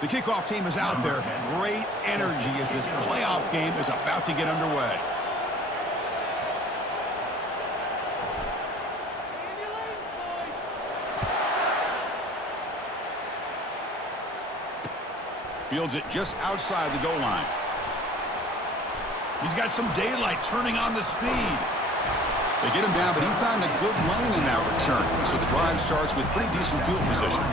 The kickoff team is out there. Great energy as this playoff game is about to get underway. Fields it just outside the goal line. He's got some daylight turning on the speed. They get him down, but he found a good lane in that return. So the drive starts with pretty decent field position.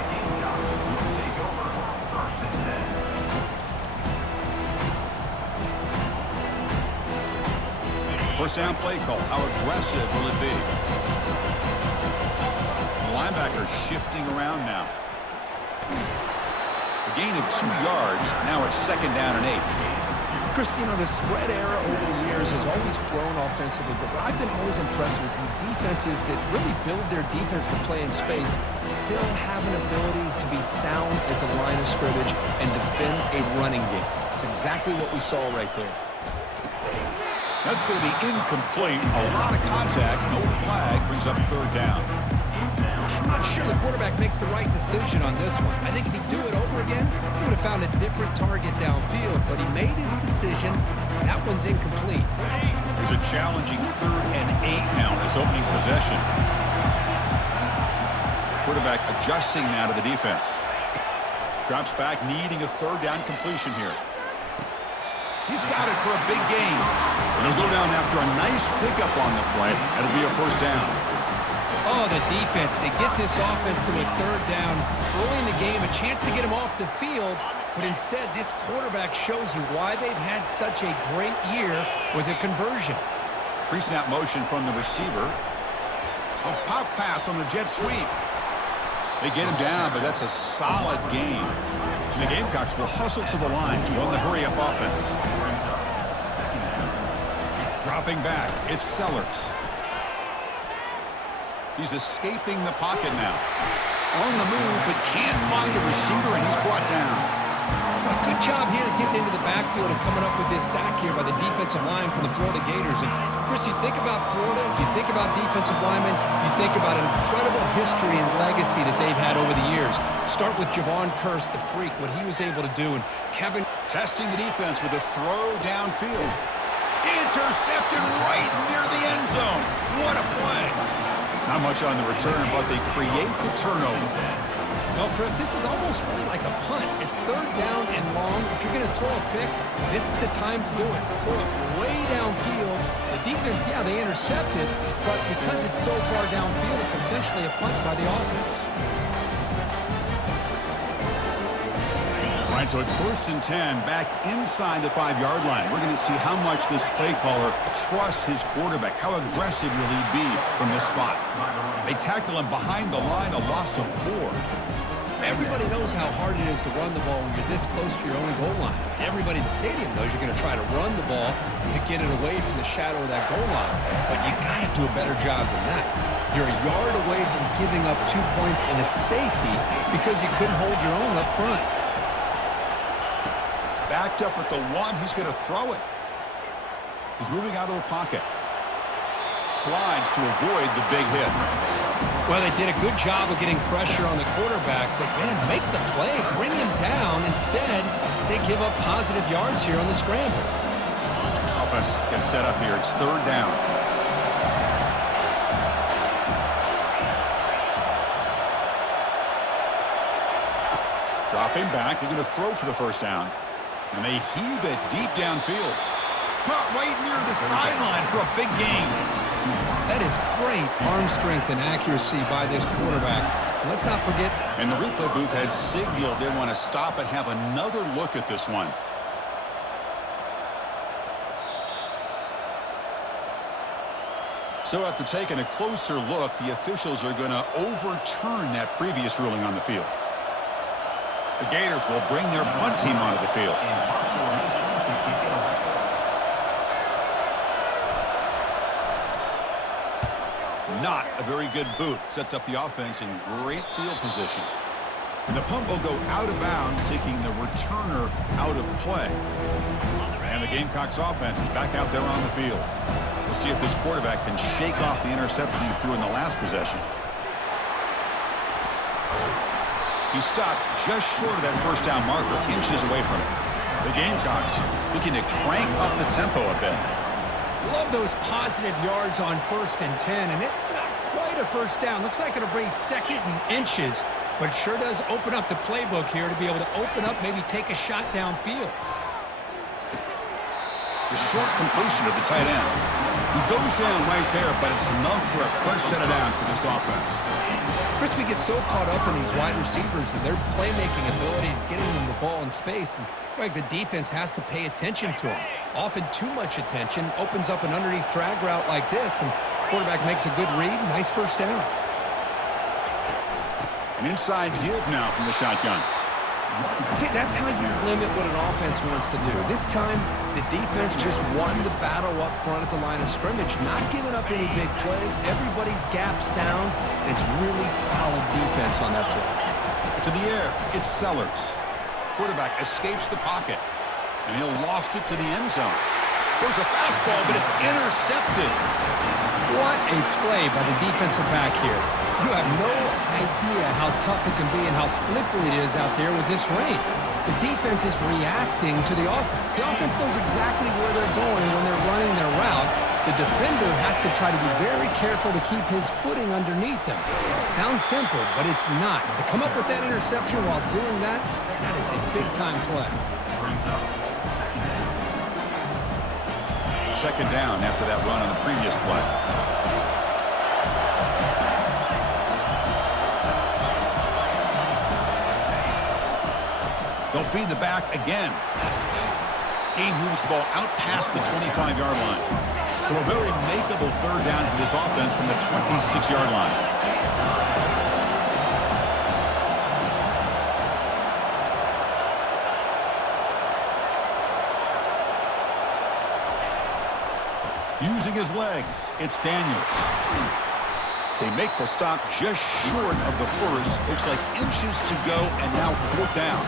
First down play call. How aggressive will it be? The linebacker shifting around now. A gain of 2 yards. Now it's second down and 8. Chris, the spread era over the years has always grown offensively, but what I've been always impressed with defenses that really build their defense to play in space still have an ability to be sound at the line of scrimmage and defend a running game. It's exactly what we saw right there. That's going to be incomplete. A lot of contact. No flag. Brings up third down. I'm not sure the quarterback makes the right decision on this one. I think if he'd do it over again, he would have found a different target downfield, but he made his decision. That one's incomplete. There's a challenging 3rd and 8 now in this opening possession. Quarterback adjusting now to the defense. Drops back, needing a 3rd down completion here. He's got it for a big gain. And he'll go down after a nice pickup on the play. That'll be a first down. Oh, the defense. They get this offense to a 3rd down early in the game, a chance to get him off the field, but instead this quarterback shows you why they've had such a great year with a conversion. Pre-snap motion from the receiver. A pop pass on the jet sweep. They get him down, but that's a solid gain. And the Gamecocks will hustle to the line to run the hurry-up offense. Dropping back, it's Sellers. He's escaping the pocket now. On the move, but can't find a receiver, and he's brought down. A good job here getting into the backfield and coming up with this sack here by the defensive line from the Florida Gators. And, Chris, you think about Florida, you think about defensive linemen, you think about an incredible history and legacy that they've had over the years. Start with Javon Curse, the freak, what he was able to do. And Kevin testing the defense with a throw downfield. Intercepted right near the end zone. What a play. Not much on the return, but they create the turnover. Well, Chris, this is almost really like a punt. It's 3rd down and long. If you're going to throw a pick, this is the time to do it. Throw it way downfield. The defense, yeah, they intercepted, but because it's so far downfield, it's essentially a punt by the offense. All right, so it's 1st and 10, back inside the 5-yard line. We're going to see how much this play caller trusts his quarterback. How aggressive will he be from this spot? They tackle him behind the line, a loss of 4. Everybody knows how hard it is to run the ball when you're this close to your own goal line. Everybody in the stadium knows you're going to try to run the ball to get it away from the shadow of that goal line. But you got to do a better job than that. You're a yard away from giving up 2 points and a safety because you couldn't hold your own up front. Backed up at the 1, he's going to throw it. He's moving out of the pocket. Slides to avoid the big hit. Well, they did a good job of getting pressure on the quarterback, but, man, make the play, bring him down. Instead, they give up positive yards here on the scramble. Offense gets set up here. It's 3rd down. Dropping back. They're going to throw for the first down. And they heave it deep downfield. Caught right near the sideline for a big gain. That is great arm strength and accuracy by this quarterback. Let's not forget. And the replay booth has signaled they want to stop and have another look at this one. So after taking a closer look, the officials are going to overturn that previous ruling on the field. The Gators will bring their punt team onto the field. Not a very good boot. Sets up the offense in great field position. And the punt will go out of bounds, taking the returner out of play. And the Gamecocks offense is back out there on the field. We'll see if this quarterback can shake off the interception he threw in the last possession. He He stopped just short of that first down marker, inches away from it. The Gamecocks looking to crank up the tempo a bit. Love those positive yards on 1st and 10, and it's not quite a first down. Looks like it'll bring 2nd and inches, but sure does open up the playbook here to be able to open up, maybe take a shot downfield. The short completion of the tight end. He goes down right there, but it's enough for a fresh set of downs for this offense. Chris, we get so caught up in these wide receivers and their playmaking ability and getting them the ball in space. And like the defense has to pay attention to them. Often too much attention opens up an underneath drag route like this, and quarterback makes a good read. Nice first down. An inside give now from the shotgun. See, that's how you limit what an offense wants to do. This time, the defense just won the battle up front at the line of scrimmage, not giving up any big plays. Everybody's gap sound, and it's really solid defense on that play. To the air, it's Sellers. Quarterback escapes the pocket, and he'll loft it to the end zone. There's a fastball, but it's intercepted. What a play by the defensive back here. You have no idea how tough it can be and how slippery it is out there with this rain. The defense is reacting to the offense. The offense knows exactly where they're going when they're running their route. The defender has to try to be very careful to keep his footing underneath him. Sounds simple, but it's not. To come up with that interception while doing that, that is a big-time play. 2nd down after that run on the previous play. They'll feed the back again. Game moves the ball out past the 25-yard line. So a very makeable 3rd down for this offense from the 26-yard line. Using his legs, it's Daniels. They make the stop just short of the first. Looks like inches to go, and now 4th down.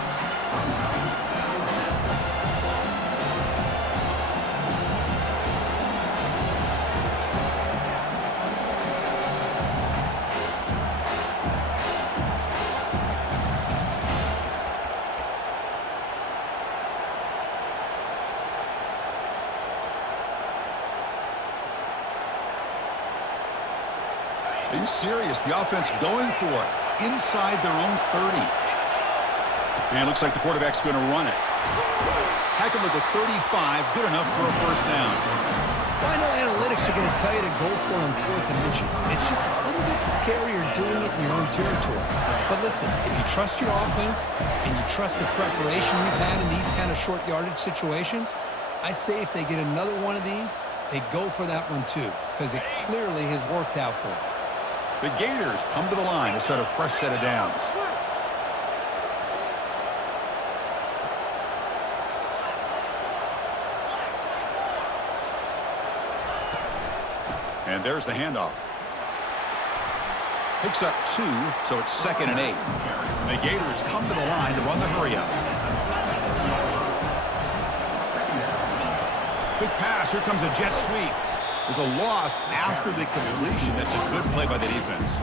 Are you serious? The offense going for it inside their own 30. And it looks like the quarterback's going to run it. Tackled at the 35, good enough for a first down. Well, I know analytics are going to tell you to go for it on 4th and inches. It's just a little bit scarier doing it in your own territory. But listen, if you trust your offense and you trust the preparation you've had in these kind of short yardage situations, I say if they get another one of these, they go for that one too, because it clearly has worked out for them. The Gators come to the line to set a fresh set of downs. And there's the handoff. Picks up 2, so it's 2nd and 8. And the Gators come to the line to run the hurry-up. Big pass. Here comes a jet sweep. There's a loss after the completion. That's a good play by the defense.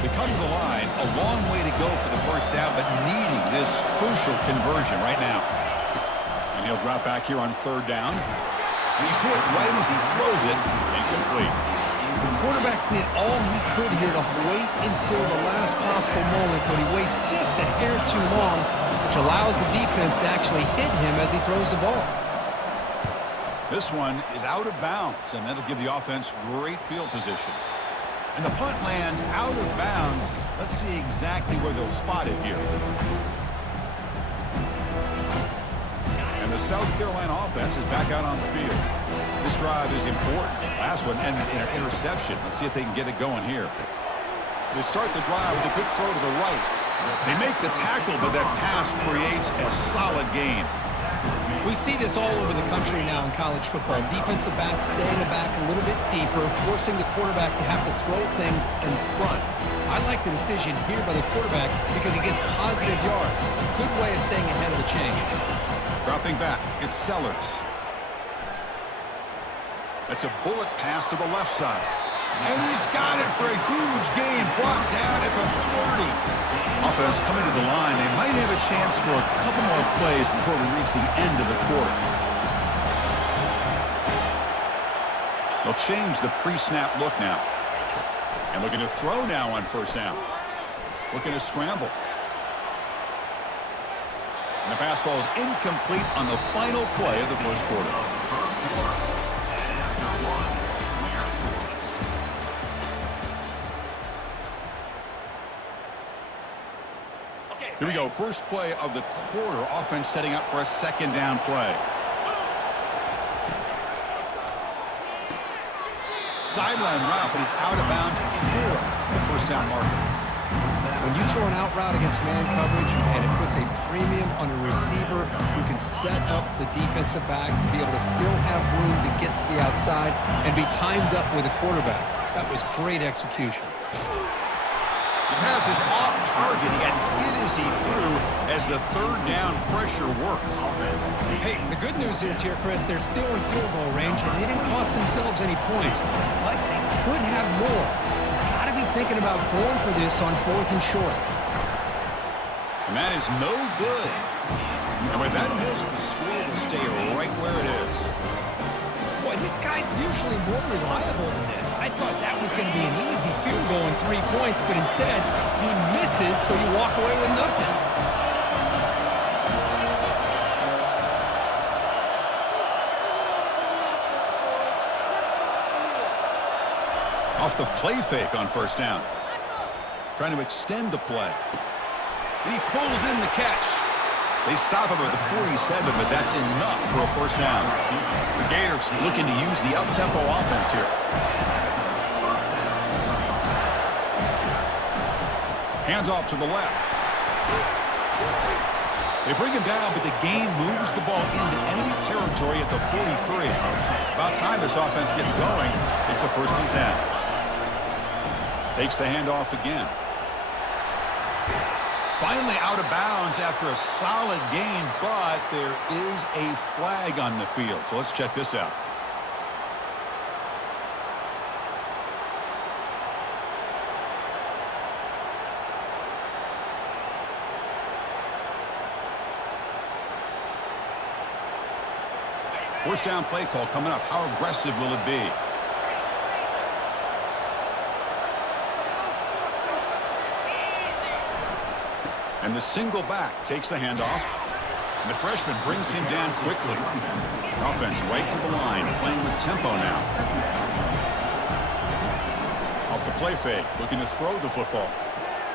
They come to the line. A long way to go for the first down, but needing this crucial conversion right now. And he'll drop back here on 3rd down. And he's hit right as he throws it. Incomplete. The quarterback did all he could here to wait until the last possible moment, but he waits just a hair too long, which allows the defense to actually hit him as he throws the ball. This one is out of bounds, and that'll give the offense great field position. And the punt lands out of bounds. Let's see exactly where they'll spot it here. And the South Carolina offense is back out on the field. This drive is important. Last one ended in an interception. Let's see if they can get it going here. They start the drive with a quick throw to the right. They make the tackle, but that pass creates a solid gain. We see this all over the country now in college football. Defensive backs staying back a little bit deeper, forcing the quarterback to have to throw things in front. I like the decision here by the quarterback because he gets positive yards. It's a good way of staying ahead of the chains. Dropping back, it's Sellers. That's a bullet pass to the left side. And he's got it for a huge gain, brought down at the 30. Offense coming to the line. They might have a chance for a couple more plays before we reach the end of the quarter. They'll change the pre-snap look now. And looking to throw now on first down. Looking to scramble. And the pass ball is incomplete on the final play of the first quarter. Here we go. First play of the quarter. Offense setting up for a second down play. Sideline route, but he's out of bounds before the first down marker. When you throw an out route against man coverage, and it puts a premium on a receiver who can set up the defensive back to be able to still have room to get to the outside and be timed up with a quarterback. That was great execution. The pass is off target. He got hit as he threw as the third down pressure worked. Hey, the good news is here, Chris, they're still in field goal range, and they didn't cost themselves any points, but they could have more. You've got to be thinking about going for this on 4th and short. And that is no good. And with that miss, the score will stay right where it is. Boy, this guy's usually more reliable than this. I thought that was going to be an easy field goal and 3 points, but instead, he misses, so you walk away with nothing. Off the play fake on first down. Trying to extend the play. And he pulls in the catch. They stop him at the 47, but that's enough for a first down. The Gators looking to use the up-tempo offense here. Hands off to the left. They bring him down, but the game moves the ball into enemy territory at the 43. About time this offense gets going. It's a 1st and 10. Takes the handoff again. Finally out of bounds after a solid gain, but there is a flag on the field. So let's check this out. First down play call coming up. How aggressive will it be? And the single back takes the handoff. And the freshman brings him down quickly. Offense right to the line, playing with tempo now. Off the play fake, looking to throw the football.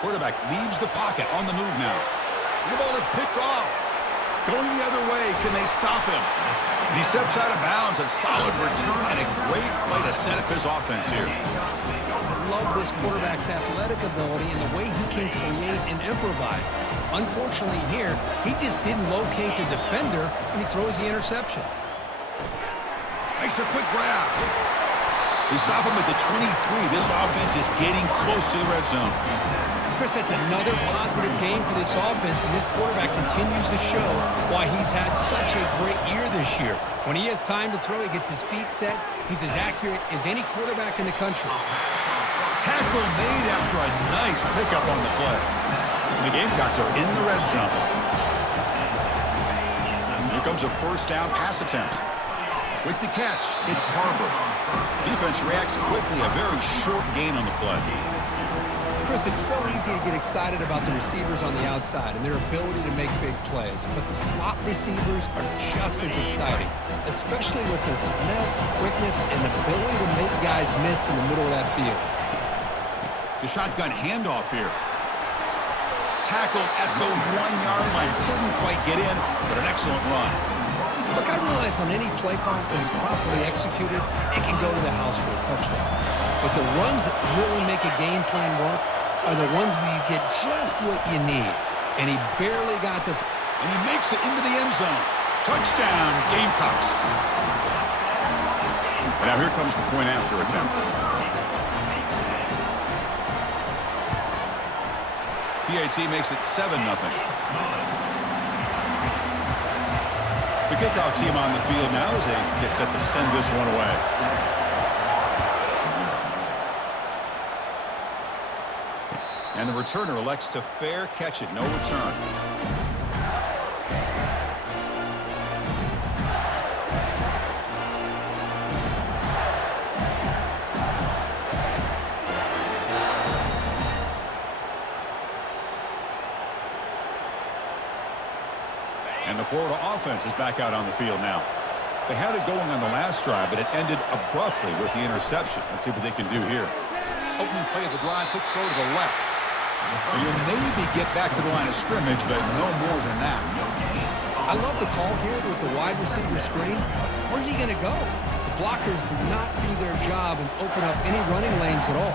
Quarterback leaves the pocket, on the move now. And the ball is picked off. Going the other way, can they stop him? And he steps out of bounds, a solid return and a great play to set up his offense here. Love this quarterback's athletic ability and the way he can create and improvise. Unfortunately here, he just didn't locate the defender, and he throws the interception. Makes a quick grab. They stop him at the 23. This offense is getting close to the red zone. Chris, that's another positive game for this offense, and this quarterback continues to show why he's had such a great year this year. When he has time to throw, he gets his feet set. He's as accurate as any quarterback in the country. Tackle made after a nice pickup on the play. And the Gamecocks are in the red zone. Here comes a first down pass attempt. With the catch, it's Barber. Defense reacts quickly, a very short gain on the play. Chris, it's so easy to get excited about the receivers on the outside and their ability to make big plays, but the slot receivers are just as exciting, especially with their finesse, quickness, and ability to make guys miss in the middle of that field. The shotgun handoff here. Tackled at the 1-yard line. Couldn't quite get in, but an excellent run. Look, I realize on any play call that is properly executed, it can go to the house for a touchdown. But the runs that really make a game plan work are the ones where you get just what you need. And he barely got the... And he makes it into the end zone. Touchdown, Gamecocks. And now here comes the point after attempt. PAT makes it 7-0. The kickoff team on the field now as they get set to send this one away. And the returner elects to fair catch it. No return. And the Florida offense is back out on the field now. They had it going on the last drive, but it ended abruptly with the interception. Let's see what they can do here. Opening play of the drive, quick throw to the left. And you'll maybe get back to the line of scrimmage, but no more than that. I love the call here with the wide receiver screen. Where's he going to go? The blockers do not do their job and open up any running lanes at all.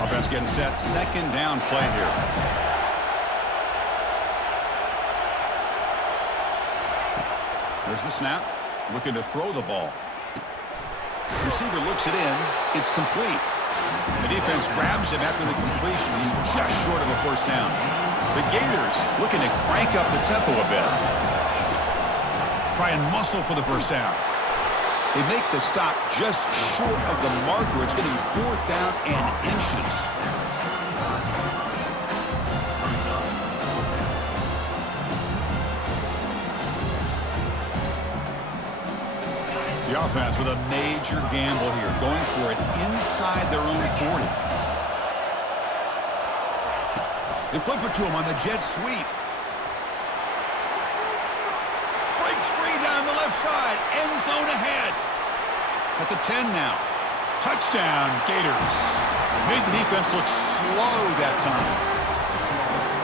Offense getting set. Second down play here. There's the snap. Looking to throw the ball. Receiver looks it in. It's complete. The defense grabs him after the completion. He's just short of a first down. The Gators looking to crank up the tempo a bit. Try and muscle for the first down. They make the stop just short of the marker. It's getting fourth down and inches. The offense with a major gamble here, going for it inside their own 40. They flip it to him on the jet sweep. Breaks free down the left side. End zone ahead. At the 10 now. Touchdown, Gators. Made the defense look slow that time.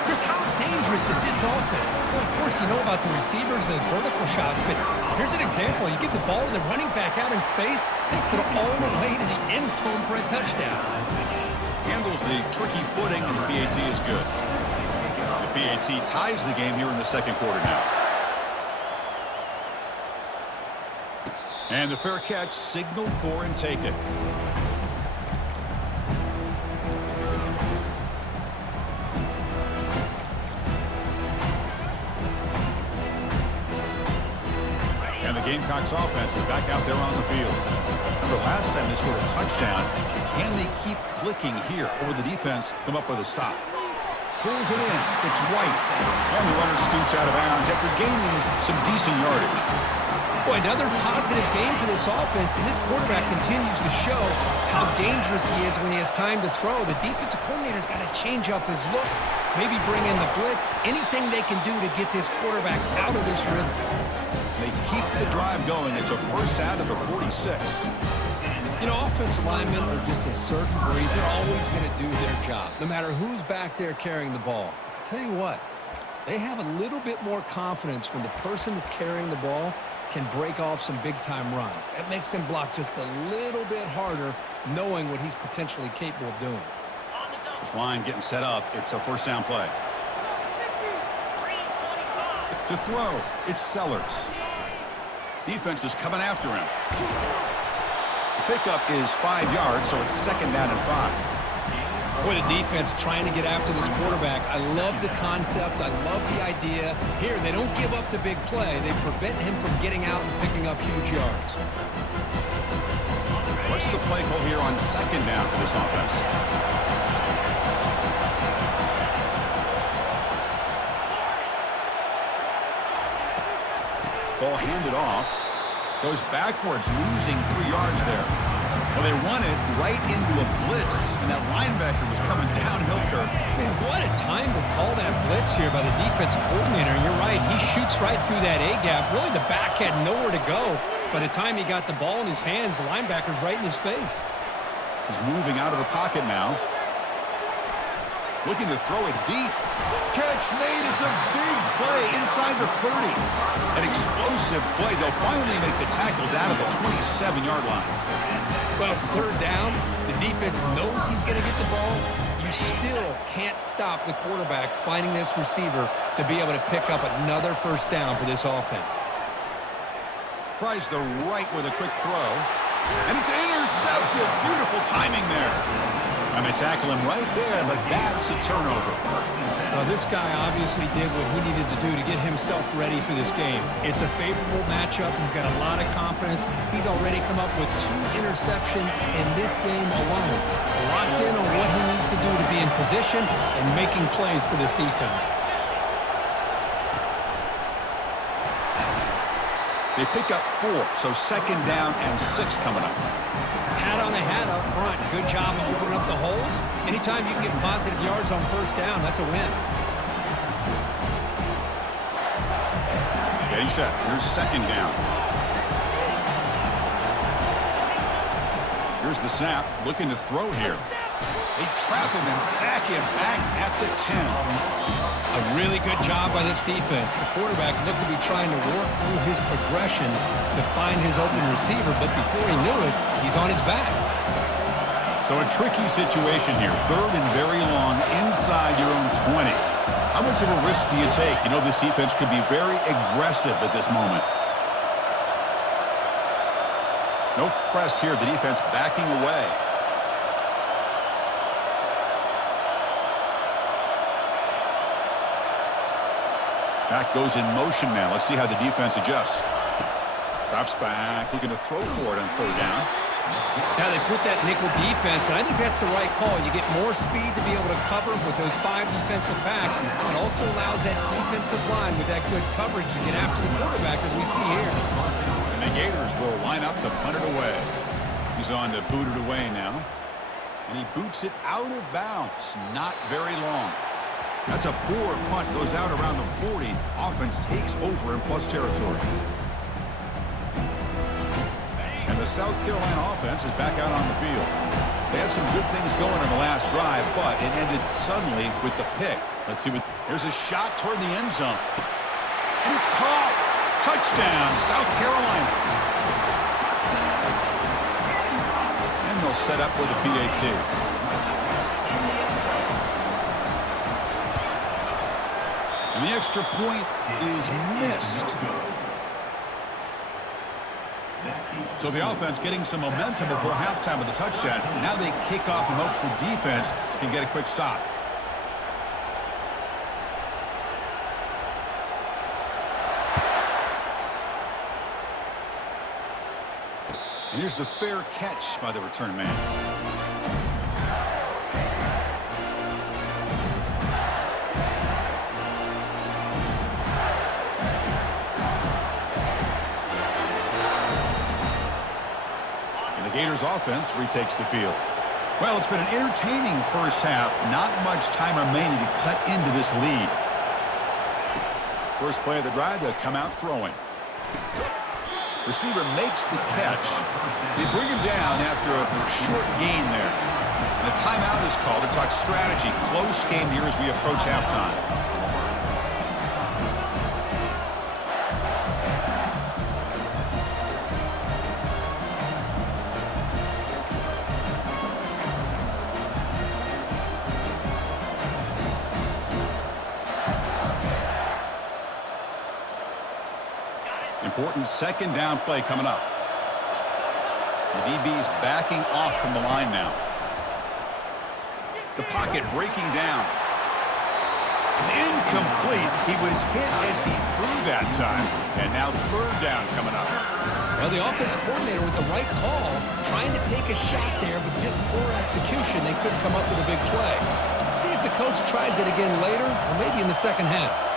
Chris, how dangerous is this offense? Well, of course, you know about the receivers, those vertical shots, but here's an example. You get the ball to the running back out in space, takes it all the way to the end zone for a touchdown. Handles the tricky footing, and the PAT is good. The PAT ties the game here in the second quarter now. And the fair catch, signal for and take it. And the Gamecocks offense is back out there on the field. Remember last time they scored a touchdown. Can they keep clicking here, or the defense come up with a stop? Pulls it in. It's White. And the runner scoots out of bounds after gaining some decent yardage. Boy, another positive game for this offense, and this quarterback continues to show how dangerous he is when he has time to throw. The defensive coordinator's got to change up his looks, maybe bring in the blitz, anything they can do to get this quarterback out of this rhythm. They keep the drive going. It's a first out of the 46. You know, offensive linemen are just a certain breed. They're always going to do their job, no matter who's back there carrying the ball. I'll tell you what, they have a little bit more confidence when the person that's carrying the ball can break off some big-time runs. That makes him block just a little bit harder, knowing what he's potentially capable of doing. This line getting set up. It's a first down play. To throw, it's Sellers. Defense is coming after him. The pickup is 5 yards, so it's second down and 5. Boy, the defense trying to get after this quarterback. I love the concept. I love the idea. Here, they don't give up the big play. They prevent him from getting out and picking up huge yards. What's the play call here on second down for this offense? Ball handed off. Goes backwards, losing 3 yards there. Well, they run it right into a blitz, and that linebacker was coming downhill, Kirk. Man, what a time to call that blitz here by the defensive coordinator. And you're right, he shoots right through that A-gap. Really, the back had nowhere to go. By the time he got the ball in his hands, the linebacker's right in his face. He's moving out of the pocket now. Looking to throw it deep. Catch made. It's a big play inside the 30. An explosive play. They'll finally make the tackle down to the 27-yard line. Well, it's third down. The defense knows he's going to get the ball. You still can't stop the quarterback finding this receiver to be able to pick up another first down for this offense. Tries the right with a quick throw. And it's intercepted. Beautiful timing there. And they tackle him right there, but that's a turnover. Well, this guy obviously did what he needed to do to get himself ready for this game. It's a favorable matchup. He's got a lot of confidence. He's already come up with 2 interceptions in this game alone. Locked in on what he needs to do to be in position and making plays for this defense. They pick up 4, so 2nd down and 6 coming up. Hat on the hat up front. Good job of opening up the holes. Anytime you can get positive yards on 1st down, that's a win. Getting set. Here's 2nd down. Here's the snap. Looking to throw here. They trap him and sack him back at the 10. A really good job by this defense. The quarterback looked to be trying to work through his progressions to find his open receiver, but before he knew it, he's on his back. So a tricky situation here. 3rd and very long inside your own 20. How much of a risk do you take? You know this defense could be very aggressive at this moment. No press here. The defense backing away. Back goes in motion now. Let's see how the defense adjusts. Drops back, looking to throw for it on 3rd down. Now they put that nickel defense, and I think that's the right call. You get more speed to be able to cover with those 5 defensive backs. It also allows that defensive line with that good coverage to get after the quarterback, as we see here. And the Gators will line up to punt it away. He's on to boot it away now. And he boots it out of bounds. Not very long. That's a poor punt. Goes out around the 40. Offense takes over in plus territory. And the South Carolina offense is back out on the field. They had some good things going in the last drive, but it ended suddenly with the pick. Let's see what... Here's a shot toward the end zone. And it's caught. Touchdown, South Carolina. And they'll set up with a PAT. And the extra point is missed. So the offense getting some momentum before halftime with the touchdown. Now they kick off in hopes the defense can get a quick stop. And here's the fair catch by the return man. Gators offense retakes the field. Well, it's been an entertaining first half. Not much time remaining to cut into this lead. First play of the drive, they'll come out throwing. Receiver makes the catch. They bring him down after a short gain there. And a timeout is called to talk strategy. Close game here as we approach halftime. Important 2nd down play coming up. The DB's backing off from the line now. The pocket breaking down. It's incomplete. He was hit as he threw that time. And now 3rd down coming up. Well, the offensive coordinator with the right call, trying to take a shot there, but just poor execution. They couldn't come up with a big play. Let's see if the coach tries it again later, or maybe in the 2nd half.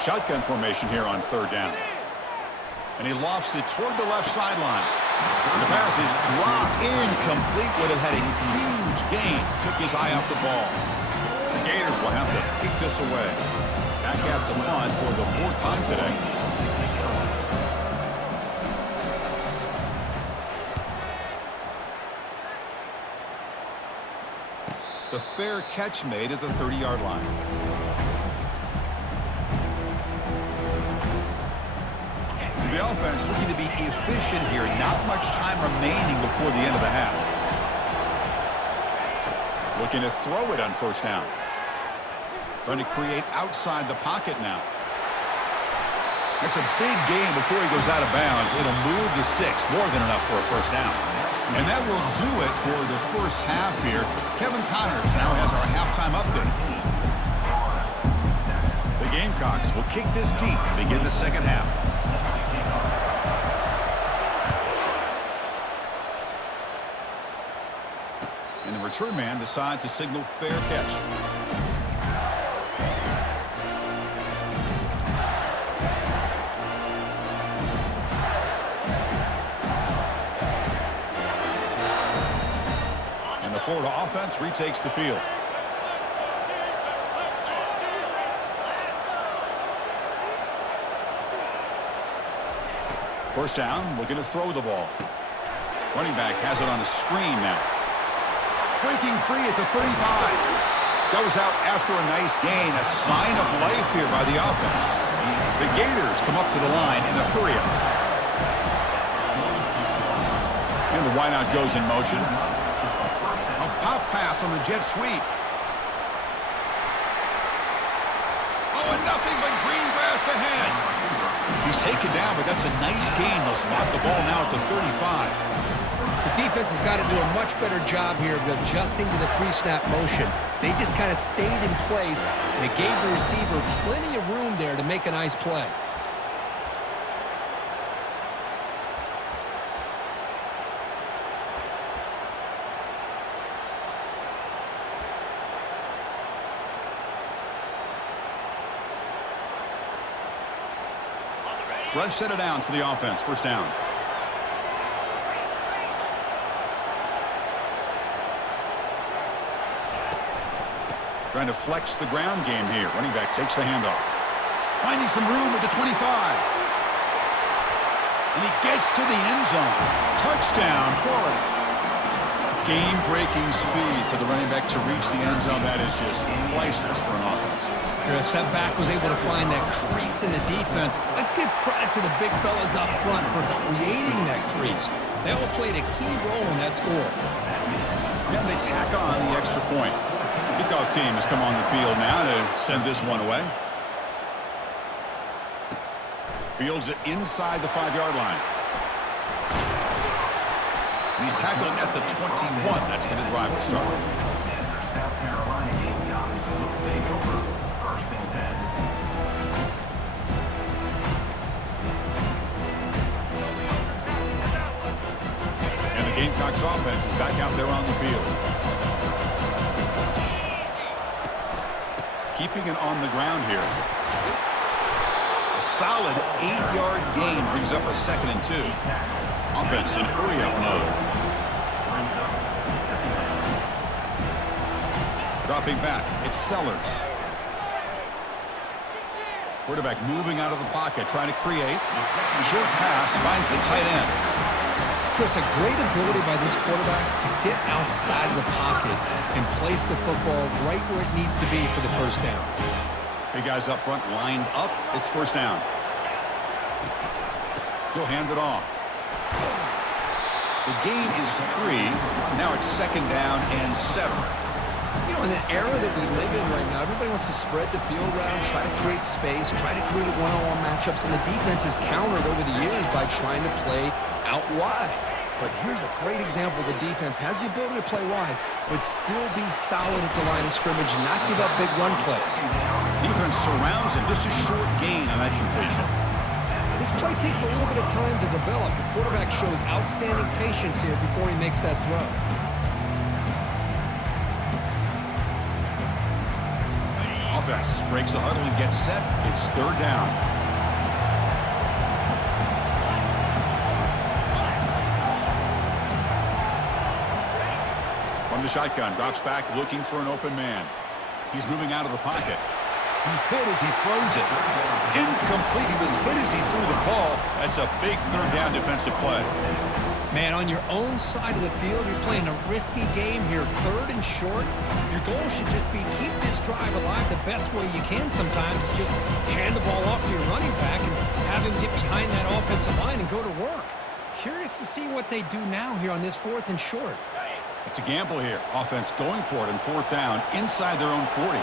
Shotgun formation here on 3rd down. And he lofts it toward the left sideline. And the pass is dropped incomplete. Would have had a huge gain. Took his eye off the ball. The Gators will have to kick this away. Back at the punt for the 4th time today. The fair catch made at the 30-yard line. The offense looking to be efficient here. Not much time remaining before the end of the half. Looking to throw it on 1st down. Trying to create outside the pocket now. That's a big gain before he goes out of bounds. It'll move the sticks. More than enough for a 1st down. And that will do it for the first half here. Kevin Connors now has our halftime update. The Gamecocks will kick this deep to begin the second half. And the return man decides to signal fair catch. And the Florida offense retakes the field. First down, looking to throw the ball. Running back has it on a screen now. Breaking free at the 35. Goes out after a nice gain. A sign of life here by the offense. The Gators come up to the line in the hurry-up. And the wideout goes in motion. A pop pass on the jet sweep. Oh, and nothing but green grass ahead. He's taken down, but that's a nice gain. They'll spot the ball now at the 35. The defense has got to do a much better job here of adjusting to the pre-snap motion. They just kind of stayed in place, and it gave the receiver plenty of room there to make a nice play. Fresh set of downs for the offense. First down. Trying to flex the ground game here. Running back takes the handoff. Finding some room at the 25. And he gets to the end zone. Touchdown, Florida. Game-breaking speed for the running back to reach the end zone. That is just priceless for an offense. Chris, that back was able to find that crease in the defense. Let's give credit to the big fellas up front for creating that crease. They all played a key role in that score. And they tack on the extra point. Kickoff team has come on the field now to send this one away. Fields it inside the 5-yard line. And he's tackled at the 21. That's where the drive will start. And the Gamecocks offense is back out there on the field. Keeping it on the ground here. A solid 8-yard gain brings up a 2nd and 2. Offense in hurry-up mode. Dropping back, it's Sellers. Quarterback moving out of the pocket, trying to create. Short pass finds the tight end. Chris, a great ability by this quarterback to get outside of the pocket and place the football right where it needs to be for the first down. Big guys up front lined up. It's first down. He'll hand it off. The gain is 3. Now it's 2nd down and 7. You know, in the era that we live in right now, everybody wants to spread the field around, try to create space, try to create one-on-one matchups, and the defense has countered over the years by trying to play out wide. But here's a great example. The defense has the ability to play wide, but still be solid at the line of scrimmage and not give up big run plays. Defense surrounds him. Just a short gain on that completion. This play takes a little bit of time to develop. The quarterback shows outstanding patience here before he makes that throw. Offense breaks the huddle and gets set. It's 3rd down. From the shotgun, drops back looking for an open man. He's moving out of the pocket. He's hit as he throws it. Incomplete. He was hit as he threw the ball. That's a big 3rd down defensive play. Man, on your own side of the field, you're playing a risky game here. 3rd and short. Your goal should just be keep this drive alive the best way you can sometimes. Just hand the ball off to your running back and have him get behind that offensive line and go to work. Curious to see what they do now here on this 4th and short. It's a gamble here. Offense going for it on 4th down inside their own 40.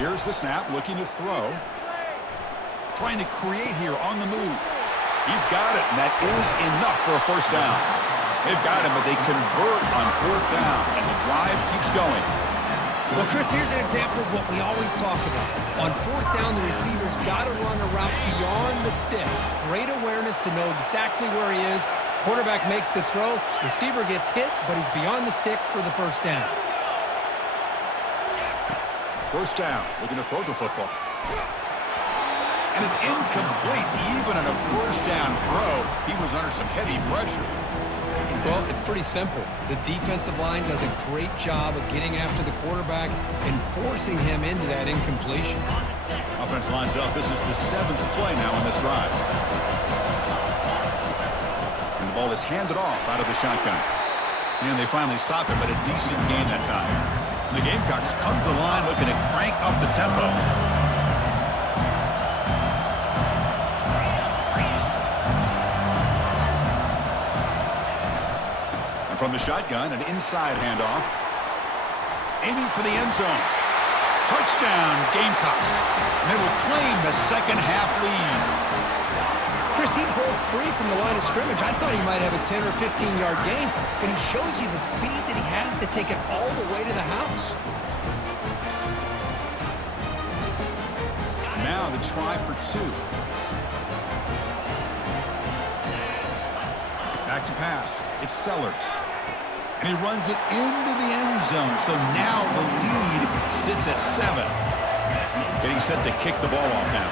Here's the snap, looking to throw. Trying to create here on the move. He's got it, and that is enough for a first down. They've got him, but they convert on fourth down, and the drive keeps going. Well, Chris, here's an example of what we always talk about. On fourth down, the receiver's got to run a route beyond the sticks. Great awareness to know exactly where he is. Quarterback makes the throw. Receiver gets hit, but he's beyond the sticks for the first down. First down, looking to throw the football. And it's incomplete. Even on a first down throw, he was under some heavy pressure. Well, it's pretty simple. The defensive line does a great job of getting after the quarterback and forcing him into that incompletion. Offense lines up. This is the 7th play now in this drive. And the ball is handed off out of the shotgun. And they finally stop it, but a decent gain that time. And the Gamecocks come to the line looking to crank up the tempo. From the shotgun, an inside handoff. Aiming for the end zone. Touchdown, Gamecocks. And they will claim the second half lead. Chris, he broke free from the line of scrimmage. I thought he might have a 10 or 15-yard gain, but he shows you the speed that he has to take it all the way to the house. Now the try for 2. Back to pass. It's Sellers. And he runs it into the end zone. So now the lead sits at 7. Getting set to kick the ball off now.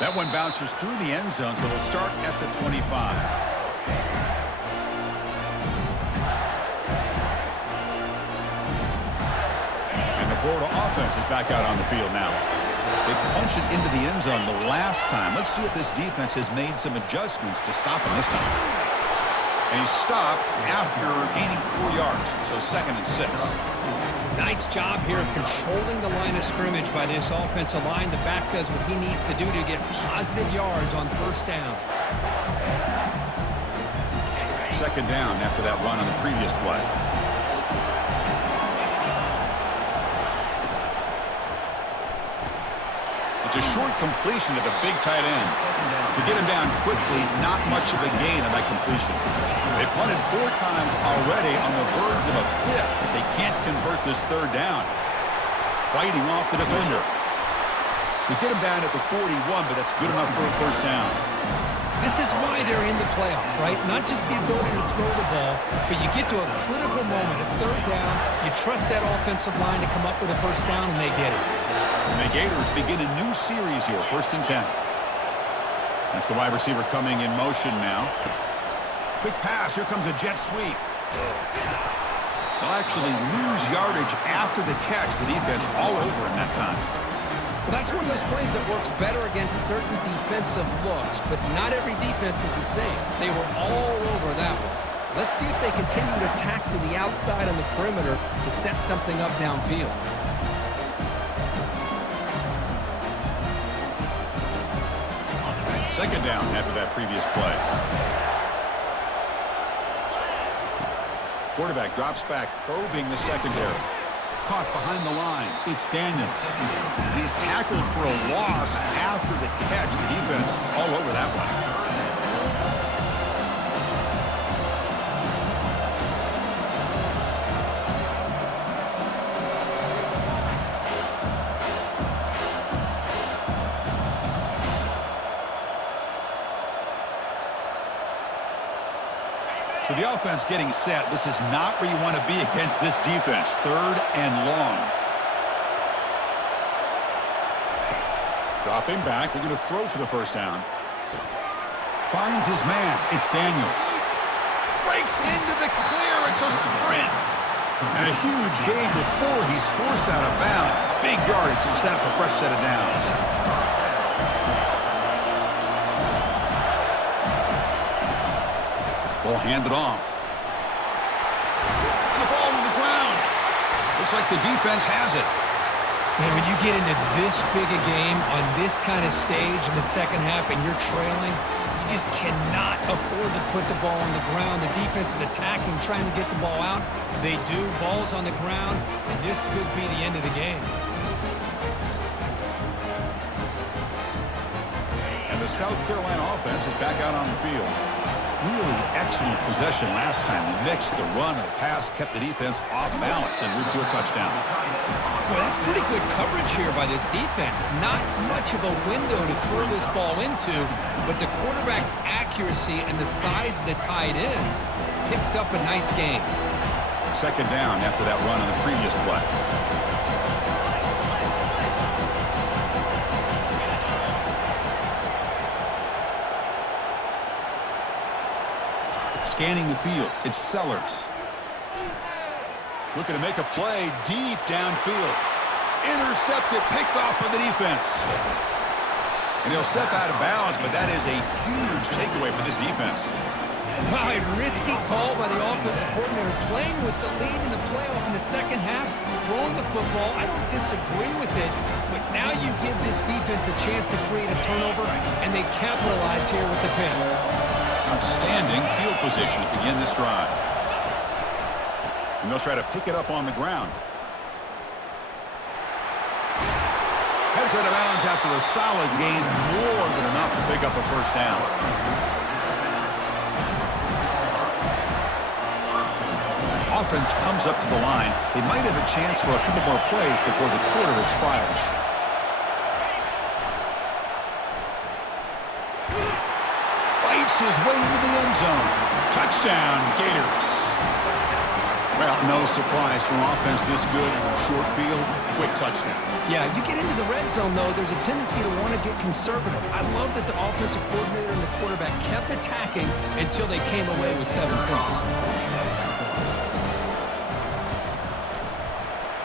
That one bounces through the end zone, so they'll start at the 25. And the Florida offense is back out on the field now. They punched it into the end zone the last time. Let's see if this defense has made some adjustments to stop him this time. And he stopped after gaining 4 yards, so 2nd and 6. Nice job here of controlling the line of scrimmage by this offensive line. The back does what he needs to do to get positive yards on first down. 2nd down after that run on the previous play. It's a short completion to the big tight end. To get him down quickly, not much of a gain on that completion. They punted 4 times already on the verge of a 5th, but they can't convert this 3rd down. Fighting off the defender. They get him down at the 41, but that's good enough for a first down. This is why they're in the playoff, right? Not just the ability to throw the ball, but you get to a critical moment, a 3rd down, you trust that offensive line to come up with a first down, and they get it. And the Gators begin a new series here, 1st and 10. That's the wide receiver coming in motion now. Quick pass, here comes a jet sweep. They'll actually lose yardage after the catch. The defense all over him that time. Well, that's one of those plays that works better against certain defensive looks, but not every defense is the same. They were all over that one. Let's see if they continue to attack to the outside on the perimeter to set something up downfield. Second down after that previous play. Quarterback drops back, probing the secondary. Caught behind the line. It's Daniels. And he's tackled for a loss after the catch. The defense all over that one. So the offense getting set. This is not where you want to be against this defense. 3rd and long. Dropping back. They're going to throw for the first down. Finds his man. It's Daniels. Breaks into the clear. It's a sprint. And a huge gain before he's forced out of bounds. Big yardage to set up a fresh set of downs. Ball handed off. And the ball to the ground. Looks like the defense has it. Man, when you get into this big a game on this kind of stage in the second half and you're trailing, You just cannot afford to put the ball on the ground. The defense is attacking, trying to get the ball out. They do. Ball's on the ground, and this could be the end of the game. And the South Carolina offense is back out on the field. Really excellent possession last time. They mixed the run and the pass, kept the defense off balance, and moved to a touchdown. Boy, that's pretty good coverage here by this defense. Not much of a window to throw this ball into, but the quarterback's accuracy and the size of the tight end picks up a nice game. Second down after that run on the previous play. Scanning the field, it's Sellers. Looking to make a play deep downfield. Intercepted, picked off by the defense. And he'll step out of bounds, but that is a huge takeaway for this defense. Wow, a risky call by the offensive coordinator, playing with the lead in the playoff in the second half, throwing the football. I don't disagree with it, but now you give this defense a chance to create a turnover, and they capitalize here with the pick. Outstanding field position to begin this drive. And they'll try to pick it up on the ground. Heads out of bounds after a solid gain, more than enough to pick up a first down. Offense comes up to the line. They might have a chance for a couple more plays before the quarter expires. Fights his way into the end zone. Touchdown, Gators. Well, no surprise from offense this good. Short field, quick touchdown. Yeah, you get into the red zone, though, there's a tendency to want to get conservative. I love that the offensive coordinator and the quarterback kept attacking until they came away with 7 points.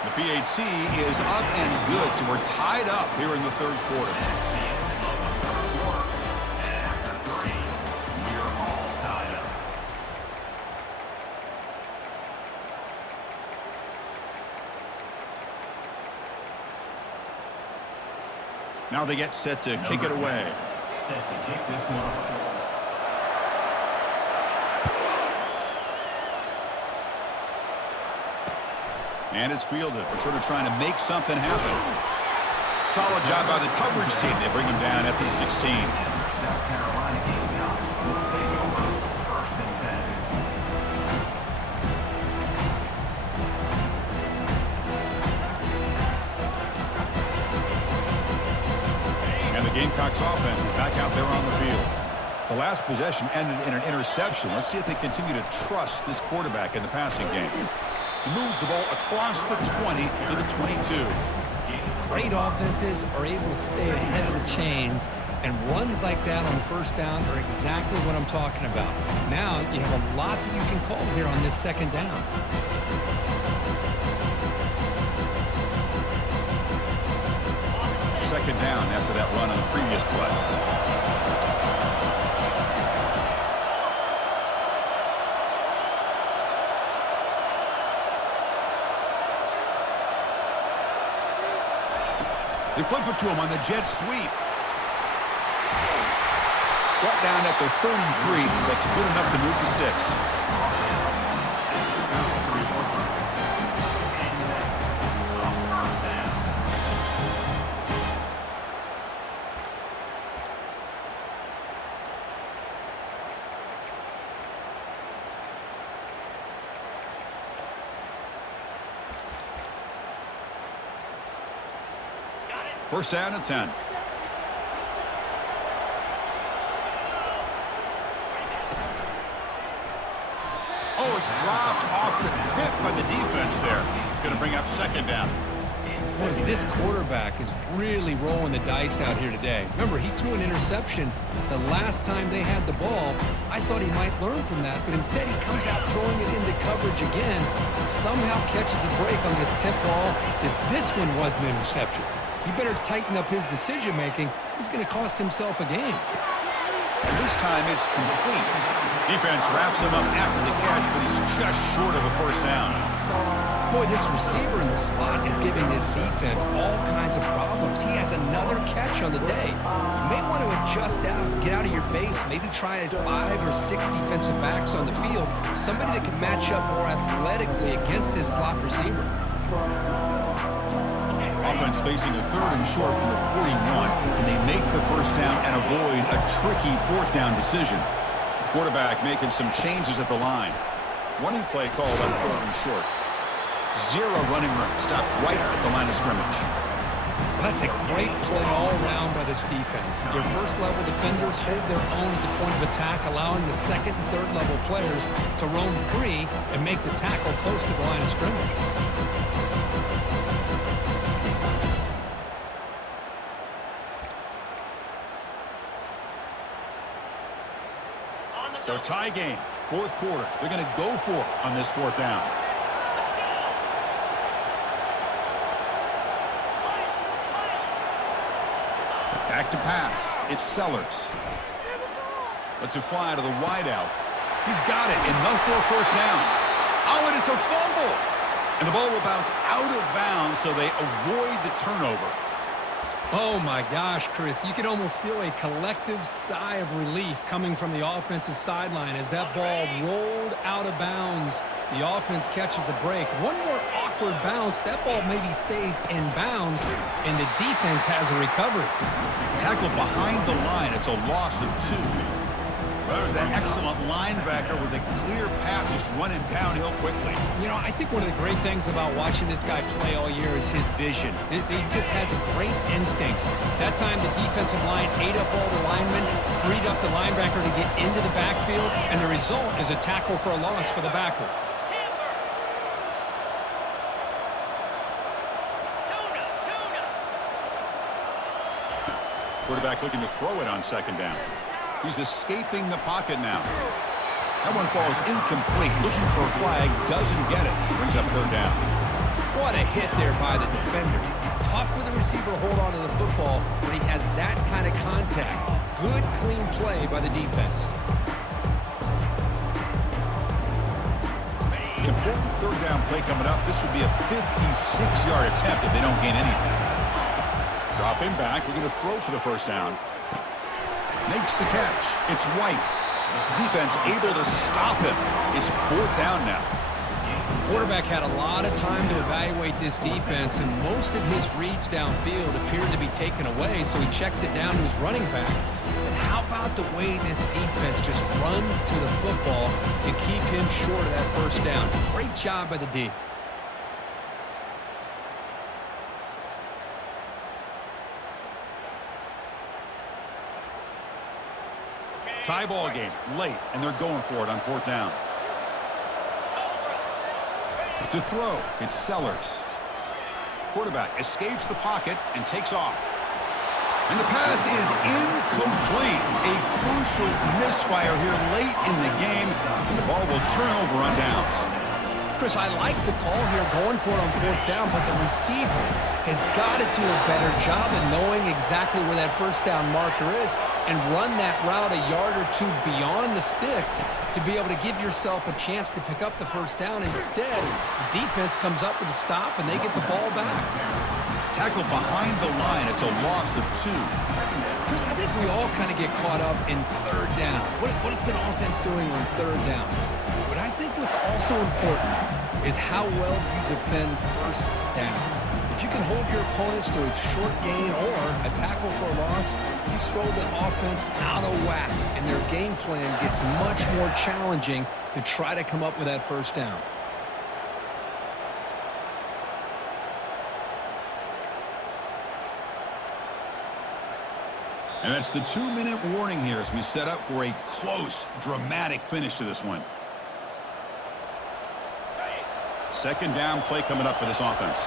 The PAT is up and good, so we're tied up here in the third quarter. Now they get set to kick it away. Set to kick this one. And it's fielded. Returner trying to make something happen. Solid job by the coverage team. They bring him down at the 16. South Carolina Gamecocks will take over first and 10. And the Gamecocks offense is back out there on the field. The last possession ended in an interception. Let's see if they continue to trust this quarterback in the passing game. He moves the ball across the 20 to the 22. Great offenses are able to stay ahead of the chains, and runs like that on first down are exactly what I'm talking about. Now you have a lot that you can call here on this second down. Second down after that run on the previous play. They flip it to him on the jet sweep. Brought down at the 33. That's good enough to move the sticks. First down and 10. Oh, it's dropped off the tip by the defense there. It's going to bring up second down. Boy, this quarterback is really rolling the dice out here today. Remember, he threw an interception the last time they had the ball. I thought he might learn from that, but instead he comes out throwing it into coverage again, somehow catches a break on this tip ball that this one was an interception. He better tighten up his decision-making. He's going to cost himself a game. And this time it's complete. Defense wraps him up after the catch, but he's just short of a first down. Boy, this receiver in the slot is giving this defense all kinds of problems. He has another catch on the day. You may want to adjust out, get out of your base, maybe try 5 or 6 defensive backs on the field, somebody that can match up more athletically against this slot receiver. Offense facing a 3rd and short from the 41, and they make the first down and avoid a tricky 4th down decision. Quarterback making some changes at the line. Running play called on 3rd and short. 0 running room. Stop right at the line of scrimmage. That's a great play all around by this defense. Your first-level defenders hold their own at the point of attack, allowing the 2nd and 3rd-level players to roam free and make the tackle close to the line of scrimmage. So tie game, 4th quarter. They're going to go for it on this 4th down. Back to pass. It's Sellers. Lets it fly to the wideout. He's got it. Enough for a first down. Oh, and it's a fumble. And the ball will bounce out of bounds, so they avoid the turnover. Oh, my gosh, Chris. You can almost feel a collective sigh of relief coming from the offensive sideline as that ball rolled out of bounds. The offense catches a break. One more awkward bounce. That ball maybe stays in bounds, and the defense has a recovery. Tackled behind the line. It's a loss of 2. Well, there's that excellent linebacker with a clear path just running downhill quickly. You know, I think one of the great things about watching this guy play all year is his vision. He just has great instincts. That time the defensive line ate up all the linemen, freed up the linebacker to get into the backfield, and the result is a tackle for a loss for the backer. Quarterback looking to throw it on 2nd down. He's escaping the pocket now. That one falls incomplete. Looking for a flag. Doesn't get it. Brings up 3rd down. What a hit there by the defender. Tough for the receiver to hold on to the football, but he has that kind of contact. Good, clean play by the defense. Important 3rd down play coming up. This would be a 56-yard attempt if they don't gain anything. Drop him back. We're going to throw for the first down. Makes the catch. It's White. Defense able to stop him. It's 4th down now. Quarterback had a lot of time to evaluate this defense, and most of his reads downfield appeared to be taken away, so he checks it down to his running back. And how about the way this defense just runs to the football to keep him short of that first down? Great job by the D. Tie ball game, late, and they're going for it on 4th down. To throw, it's Sellers. Quarterback escapes the pocket and takes off. And the pass is incomplete. A crucial misfire here late in the game, and the ball will turn over on downs. Chris, I like the call here going for it on 4th down, but the receiver has got to do a better job of knowing exactly where that first down marker is and run that route a yard or 2 beyond the sticks to be able to give yourself a chance to pick up the first down. Instead, the defense comes up with a stop and they get the ball back. Tackled behind the line. It's a loss of 2. Chris, I think we all kind of get caught up in 3rd down. What is an offense doing on 3rd down? But I think what's also important is how well you defend first down. If you can hold your opponents to a short gain or a tackle for a loss, you throw the offense out of whack, and their game plan gets much more challenging to try to come up with that first down. And that's the 2-minute warning here as we set up for a close, dramatic finish to this one. 2nd down play coming up for this offense.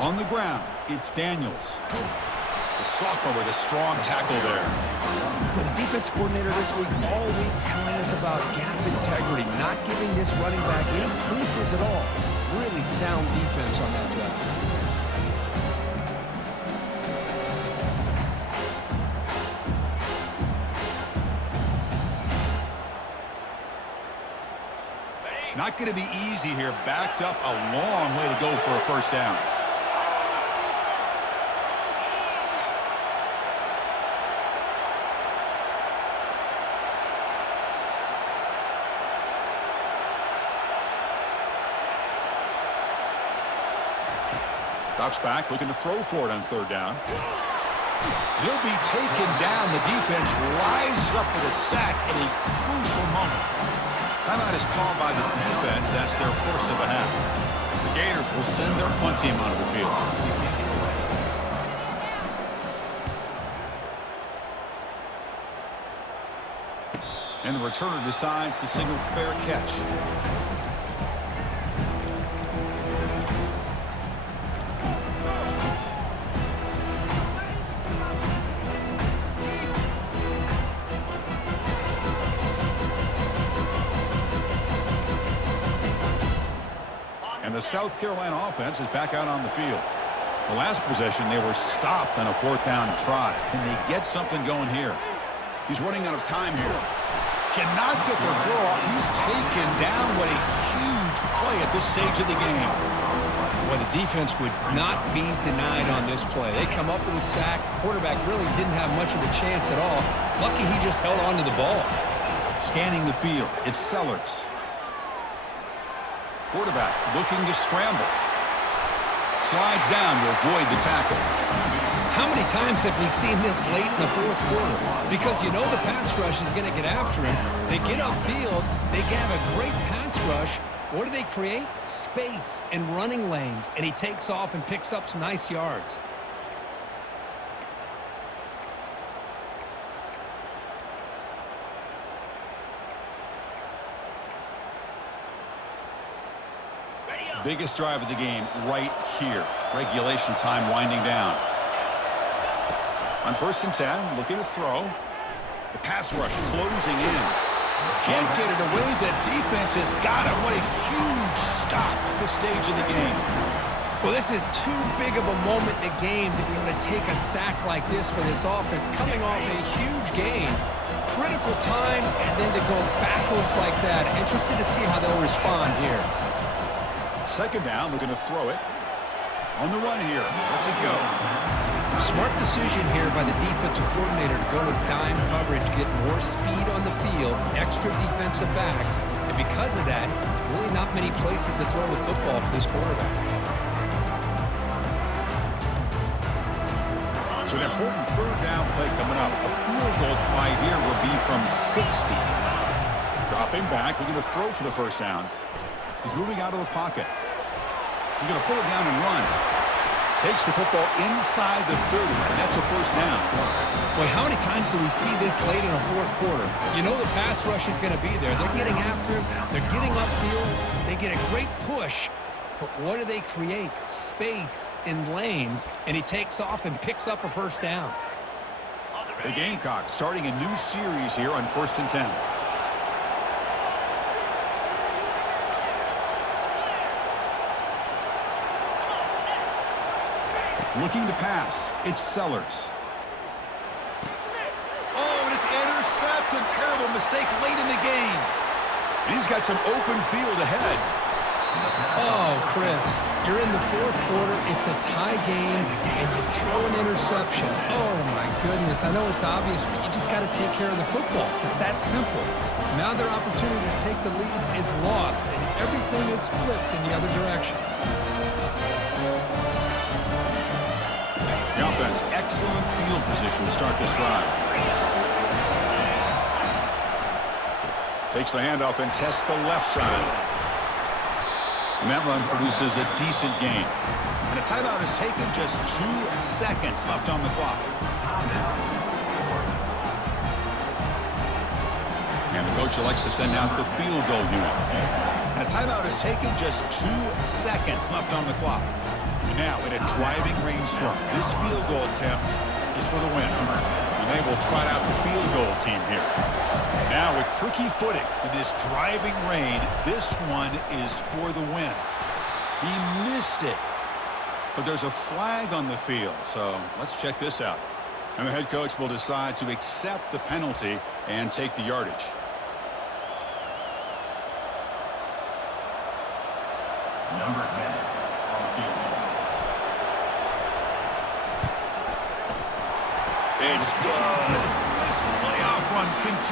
On the ground, it's Daniels. The sophomore with a strong tackle there. But the defense coordinator this week all week telling us about gap integrity, not giving this running back any creases at all. Really sound defense on that job. Not going to be easy here. Backed up a long way to go for a first down. Drops back, looking to throw for it on third down. He'll be taken down. The defense rises up with a sack at a crucial moment. Timeout is called by the defense. That's their first of the half. The Gators will send their punt team onto the field. And the returner decides to signal fair catch. And the South Carolina offense is back out on the field. The last possession, they were stopped on a fourth down try. Can they get something going here? He's running out of time here. Cannot get the throw off. He's taken down. What a huge play at this stage of the game. Well, the defense would not be denied on this play. They come up with a sack. Quarterback really didn't have much of a chance at all. Lucky he just held on to the ball. Scanning the field, it's Sellers. Quarterback looking to scramble. Slides down to avoid the tackle. How many times have we seen this late in the fourth quarter? Because you know the pass rush is going to get after him. They get upfield. They have a great pass rush. What do they create? Space and running lanes. And he takes off and picks up some nice yards. Biggest drive of the game right here. Regulation time winding down. On 1st and 10, looking to throw. The pass rush closing in. Can't get it away. The defense has got him. What a huge stop at this stage of the game. Well, this is too big of a moment in the game to be able to take a sack like this for this offense. Coming off a huge gain. Critical time, and then to go backwards like that. Interested to see how they'll respond here. Second down, looking to throw it. On the run here. Lets it go. Smart decision here by the defensive coordinator to go with dime coverage, get more speed on the field, extra defensive backs, and because of that, really not many places to throw the football for this quarterback. So an important third down play coming up. A field goal try here will be from 60. Dropping back, looking to throw for the first down. He's moving out of the pocket. He's going to pull it down and run. Takes the football inside the 30, and that's a first down. Boy, how many times do we see this late in a fourth quarter? You know the pass rush is going to be there. They're getting after him. They're getting upfield. They get a great push. But what do they create? Space in lanes, and he takes off and picks up a first down. The Gamecocks starting a new series here on 1st and 10. Looking to pass. It's Sellers. Oh, and it's intercepted. Terrible mistake late in the game. And he's got some open field ahead. Oh, Chris, you're in the fourth quarter. It's a tie game, and you throw an interception. Oh, my goodness. I know it's obvious, but you just got to take care of the football. It's that simple. Now their opportunity to take the lead is lost, and everything is flipped in the other direction. The offense, excellent field position to start this drive. Takes the handoff and tests the left side. And that run produces a decent gain. And a timeout is taken, just 2 seconds left on the clock. And the coach elects to send out the field goal unit. And a timeout is taken, just 2 seconds left on the clock. Now in a driving rainstorm, this field goal attempt is for the win. And they will trot out the field goal team here. Now with tricky footing in this driving rain, this one is for the win. He missed it. But there's a flag on the field, so let's check this out. And the head coach will decide to accept the penalty and take the yardage. number 10 on the field. It's good. This playoff run continues.